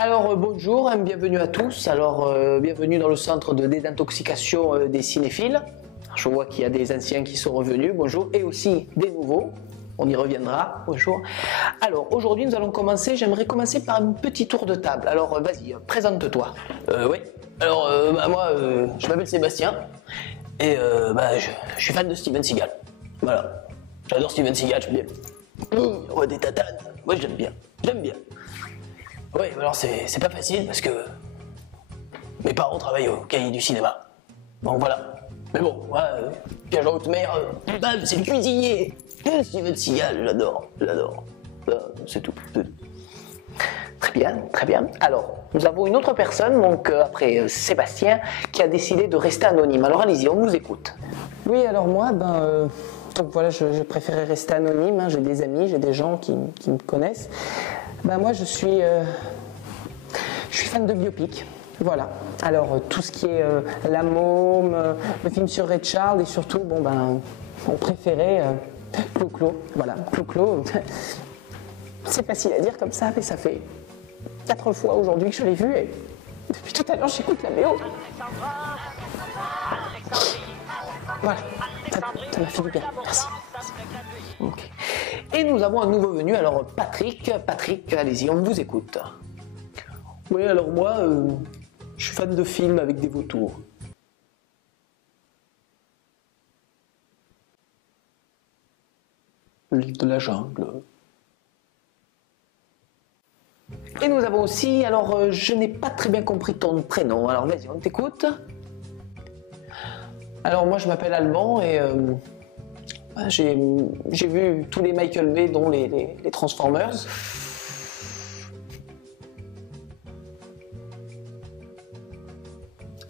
Alors bonjour, bienvenue à tous. Alors bienvenue dans le centre de désintoxication des cinéphiles. Je vois qu'il y a des anciens qui sont revenus, bonjour, et aussi des nouveaux. On y reviendra, bonjour. Alors aujourd'hui nous allons commencer, j'aimerais commencer par un petit tour de table. Alors vas-y, présente-toi. Oui, alors moi je m'appelle Sébastien et je suis fan de Steven Seagal. Voilà, j'adore Steven Seagal, j'aime bien. Roi des tatanes, moi j'aime bien. Oui, alors c'est pas facile parce que mes parents travaillent au cahier du cinéma. Donc voilà. Mais bon, moi, Piège en haute mer, c'est le cuisinier. Steven Seagal, j'adore. C'est tout. Très bien, très bien. Alors, nous avons une autre personne, donc après Sébastien, qui a décidé de rester anonyme. Alors allez-y, on vous écoute. Oui, alors moi, donc voilà, je préférais rester anonyme. J'ai des amis, j'ai des gens qui me connaissent. Moi, je suis fan de biopic. Voilà. Alors, tout ce qui est La Môme, le film sur Ray Charles et surtout, mon préféré, Clo-Clo. Voilà, Clo-Clo. C'est facile à dire comme ça, mais ça fait 4 fois aujourd'hui que je l'ai vu et depuis tout à l'heure, j'écoute la BO. Voilà, ça m'a fait du bien. Merci. Okay. Et nous avons un nouveau venu, alors Patrick, allez-y, on vous écoute. Oui, alors moi, je suis fan de films avec des vautours. L'île de la jungle. Et nous avons aussi, alors je n'ai pas très bien compris ton prénom, alors vas-y, on t'écoute. Alors moi, je m'appelle Alban et j'ai vu tous les Michael Bay, dont les Transformers.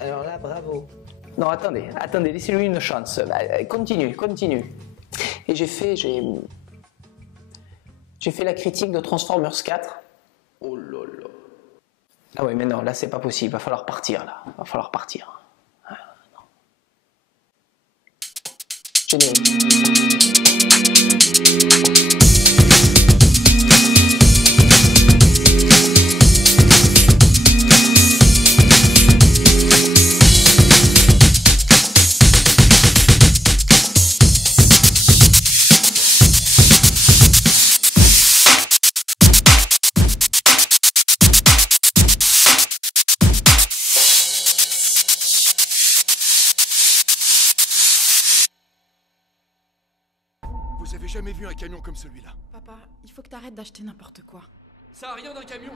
Alors là, bravo. Non, attendez, laissez-lui une chance. Continue. Et j'ai fait la critique de Transformers 4. Oh là là. Ah oui, mais non, là c'est pas possible, va falloir partir là. Ah, non. Génial. Vous avez jamais vu un camion comme celui-là? Papa, il faut que t'arrêtes d'acheter n'importe quoi. Ça a rien d'un camion.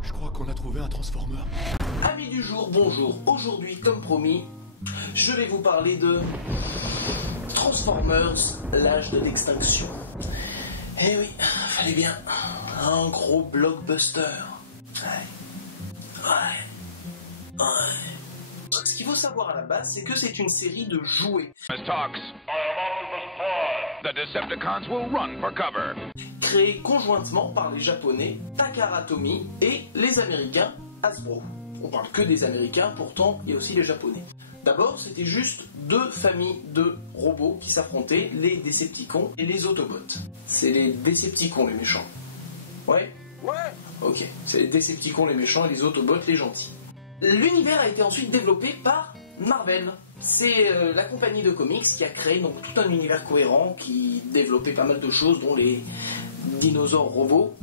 Je crois qu'on a trouvé un transformer. Amis du jour, bonjour. Aujourd'hui, comme promis, je vais vous parler de Transformers, l'âge de l'extinction. Eh oui, fallait bien. Un gros blockbuster. Ouais. Ce qu'il faut savoir à la base, c'est que c'est une série de jouets. The Decepticons will run for cover. Créés conjointement par les Japonais Takara Tomy et les Américains Hasbro. On parle que des Américains, pourtant il y a aussi les Japonais. D'abord, c'était juste deux familles de robots qui s'affrontaient, les Decepticons et les Autobots. C'est les Decepticons les méchants. Ouais. Ok, c'est les Decepticons les méchants et les Autobots les gentils. L'univers a été ensuite développé par Marvel. C'est la compagnie de comics qui a créé donc tout un univers cohérent qui développait pas mal de choses, dont les dinosaures robots.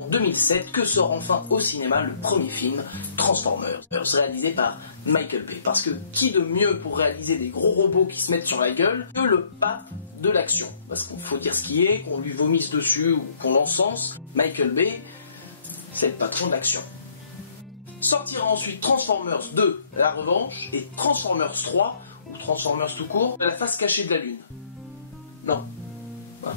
En 2007, que sort enfin au cinéma le premier film Transformers, réalisé par Michael Bay. Parce que qui de mieux pour réaliser des gros robots qui se mettent sur la gueule que le pape de l'action? Parce qu'il faut dire ce qui est, qu'on lui vomisse dessus ou qu'on l'encense, Michael Bay, c'est le patron de l'action. Sortira ensuite Transformers 2, La Revanche, et Transformers 3, ou Transformers tout court, La Face Cachée de la Lune. Non. Voilà.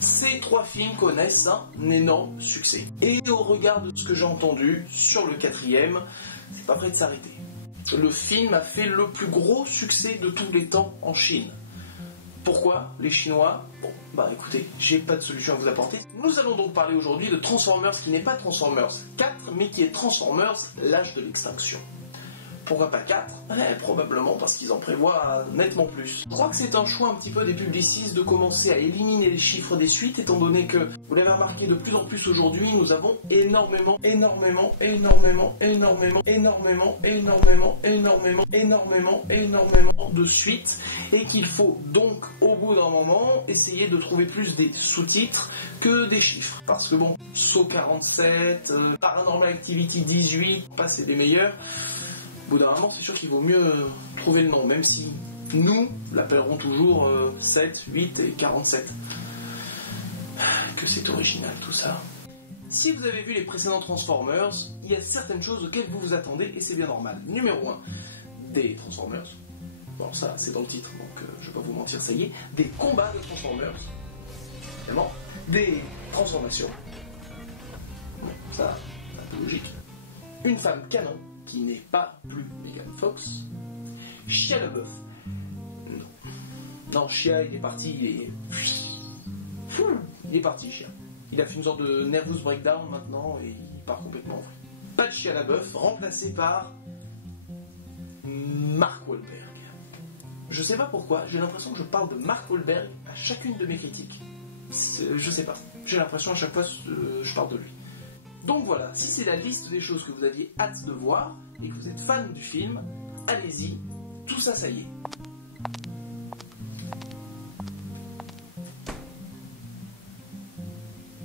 Ces 3 films connaissent un énorme succès. Et au regard de ce que j'ai entendu sur le 4e, c'est pas prêt de s'arrêter. Le film a fait le plus gros succès de tous les temps en Chine. Pourquoi les Chinois? Bon, écoutez, j'ai pas de solution à vous apporter. Nous allons donc parler aujourd'hui de Transformers qui n'est pas Transformers 4, mais qui est Transformers, l'âge de l'extinction. Pourquoi pas 4 ? Probablement parce qu'ils en prévoient nettement plus. Je crois que c'est un choix un petit peu des publicistes de commencer à éliminer les chiffres des suites, étant donné que, vous l'avez remarqué de plus en plus aujourd'hui, nous avons énormément de suites, et qu'il faut donc, au bout d'un moment, essayer de trouver plus des sous-titres que des chiffres. Parce que bon, Saw 47, Paranormal Activity 18, passer des meilleurs. Au bout d'un moment, c'est sûr qu'il vaut mieux trouver le nom, même si nous l'appellerons toujours 7, 8 et 47. Que c'est original tout ça. Si vous avez vu les précédents Transformers, il y a certaines choses auxquelles vous vous attendez et c'est bien normal. Numéro 1, des Transformers. Bon, ça c'est dans le titre, donc je vais pas vous mentir, ça y est. Des combats de Transformers. Évidemment. Des transformations. Ça, c'est un peu logique. Une femme canon, qui n'est pas plus Megan Fox. Shia LaBeouf. Non, Shia, il est parti, il est parti, Shia. Il a fait une sorte de nervous breakdown maintenant et il part complètement en vrille. Pas de Shia LaBeouf, remplacé par Mark Wahlberg. Je sais pas pourquoi, j'ai l'impression que je parle de Mark Wahlberg à chacune de mes critiques. Je sais pas, j'ai l'impression à chaque fois que je parle de lui. Donc voilà, si c'est la liste des choses que vous aviez hâte de voir et que vous êtes fan du film, allez-y, tout ça, ça y est.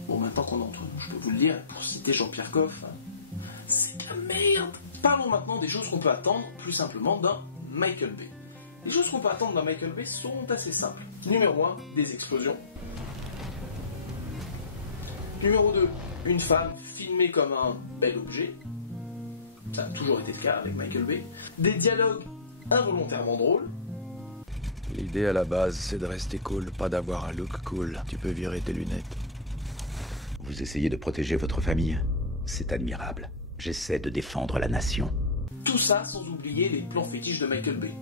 Bon, maintenant qu'on entre nous, je peux vous le dire, pour citer Jean-Pierre Coff, c'est de la merde. Parlons maintenant des choses qu'on peut attendre plus simplement d'un Michael Bay. Les choses qu'on peut attendre d'un Michael Bay sont assez simples. Numéro 1, des explosions. Numéro 2, une femme filmée comme un bel objet. Ça a toujours été le cas avec Michael Bay. Des dialogues involontairement drôles. L'idée à la base, c'est de rester cool, pas d'avoir un look cool. Tu peux virer tes lunettes. Vous essayez de protéger votre famille. C'est admirable. J'essaie de défendre la nation. Tout ça sans oublier les plans fétiches de Michael Bay.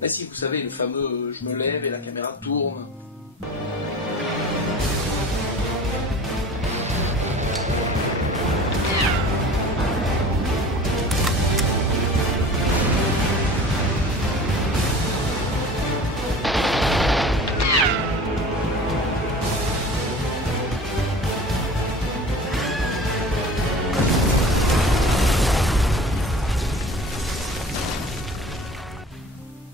Mais si, vous savez, le fameux je me lève et la caméra tourne.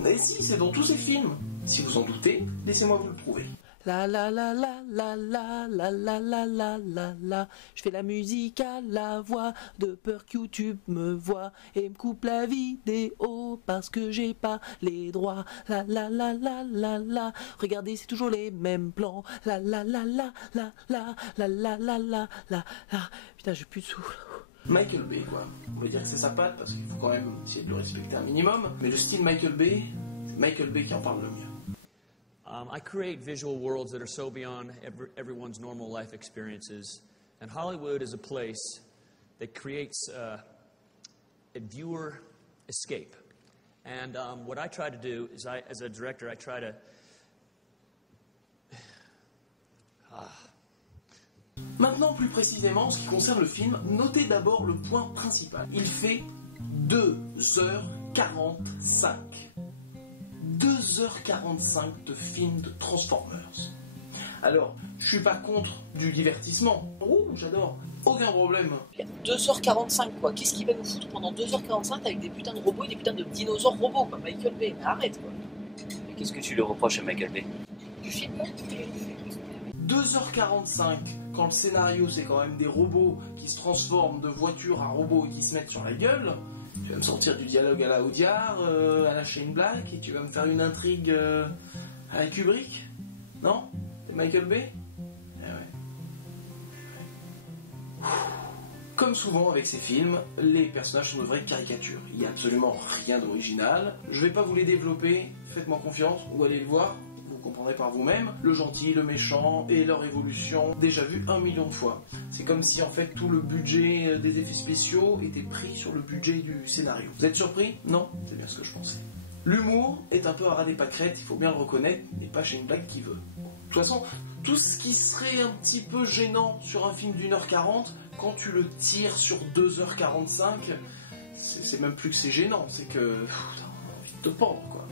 Et si, c'est dans tous ces films. Si vous en doutez, laissez-moi vous le prouver. La la la la la la la la la la la la. Je fais la musique à la voix de peur que YouTube me voit et me coupe la vidéo parce que j'ai pas les droits. La la la la la la. Regardez, c'est toujours les mêmes plans. La la la la la la la la la la la la. Putain, j'ai plus de souffle. Michael Bay, quoi. On va dire que c'est sa patte parce qu'il faut quand même essayer de le respecter un minimum. Mais le style Michael Bay, c'est Michael Bay qui en parle le mieux. I create visual worlds that are so beyond everyone's normal life experiences. And Hollywood is a place that creates a viewer escape. And what I try to do is, as a director, I try to... Maintenant, plus précisément, en ce qui concerne le film, notez d'abord le point principal. Il fait 2h45. 2h45 de film de Transformers. Alors, je suis pas contre du divertissement. Oh, j'adore. Aucun problème. 2h45 quoi. Qu'est-ce qu'il va nous foutre pendant 2h45 avec des putains de robots et des putains de dinosaures robots quoi. Michael Bay, mais arrête quoi. Mais qu'est-ce que tu lui reproches à Michael Bay? Du film 2h45, quand le scénario c'est quand même des robots qui se transforment de voitures à robots et qui se mettent sur la gueule, tu vas me sortir du dialogue à la Audiard, à la Shane Black, et tu vas me faire une intrigue à la Kubrick? Non? C'est Michael Bay? Eh ouais. Comme souvent avec ces films, les personnages sont de vraies caricatures. Il n'y a absolument rien d'original. Je vais pas vous les développer, faites-moi confiance, ou allez le voir. Vous comprendrez par vous-même, le gentil, le méchant et leur évolution, déjà vu 1 million de fois. C'est comme si en fait tout le budget des effets spéciaux était pris sur le budget du scénario. Vous êtes surpris? Non? C'est bien ce que je pensais. L'humour est un peu à ras des pâquerettes, il faut bien le reconnaître, n'est pas Shane Black qui veut. De toute façon, tout ce qui serait un petit peu gênant sur un film d'1h40, quand tu le tires sur 2h45, c'est même plus que c'est gênant, c'est que t'as envie de te pendre, quoi.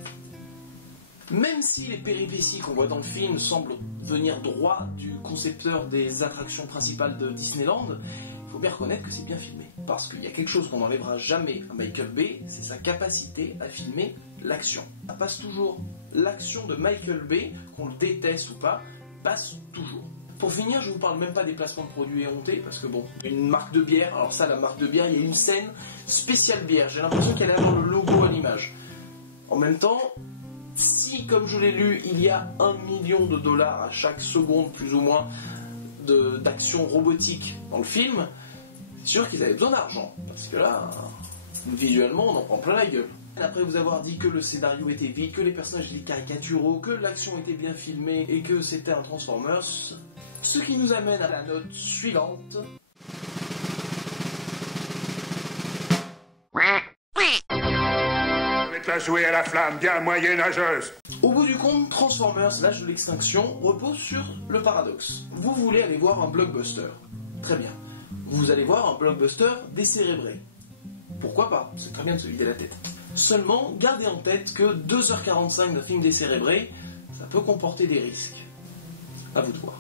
Même si les péripéties qu'on voit dans le film semblent venir droit du concepteur des attractions principales de Disneyland, il faut bien reconnaître que c'est bien filmé. Parce qu'il y a quelque chose qu'on n'enlèvera jamais à Michael Bay, c'est sa capacité à filmer l'action. Ça passe toujours. L'action de Michael Bay, qu'on le déteste ou pas, passe toujours. Pour finir, je vous parle même pas des placements de produits éhontés, parce que bon, une marque de bière, alors ça, la marque de bière, il y a une scène spéciale bière, j'ai l'impression qu'elle a le logo à l'image. En même temps, si, comme je l'ai lu, il y a $1 million à chaque seconde, plus ou moins, d'action robotique dans le film, c'est sûr qu'ils avaient besoin d'argent, parce que là, visuellement, on en prend plein la gueule. Après vous avoir dit que le scénario était vide, que les personnages étaient caricaturaux, que l'action était bien filmée et que c'était un Transformers, ce qui nous amène à la note suivante. T'as joué à la flamme bien moyenâgeuse. Au bout du compte, Transformers, l'âge de l'extinction, repose sur le paradoxe. Vous voulez aller voir un blockbuster. Très bien. Vous allez voir un blockbuster décérébré. Pourquoi pas? C'est très bien de se vider la tête. Seulement, gardez en tête que 2h45 d'un film décérébré, ça peut comporter des risques. À vous de voir.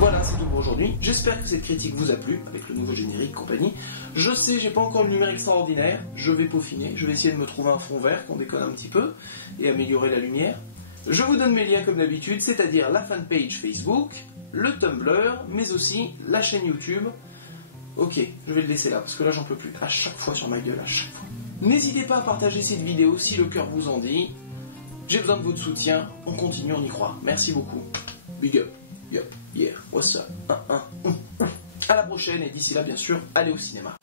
Voilà, c'est tout pour aujourd'hui. J'espère que cette critique vous a plu, avec le nouveau générique et compagnie. Je sais, j'ai pas encore le numérique extraordinaire, je vais peaufiner, je vais essayer de me trouver un fond vert, qu'on déconne un petit peu, et améliorer la lumière. Je vous donne mes liens comme d'habitude, c'est-à-dire la fanpage Facebook, le Tumblr, mais aussi la chaîne YouTube. Ok, je vais le laisser là, parce que là j'en peux plus. À chaque fois sur ma gueule, à chaque fois. N'hésitez pas à partager cette vidéo si le cœur vous en dit. J'ai besoin de votre soutien, on continue, on y croit. Merci beaucoup. Big up, yup, yeah, what's up, à la prochaine, et d'ici là, bien sûr, allez au cinéma.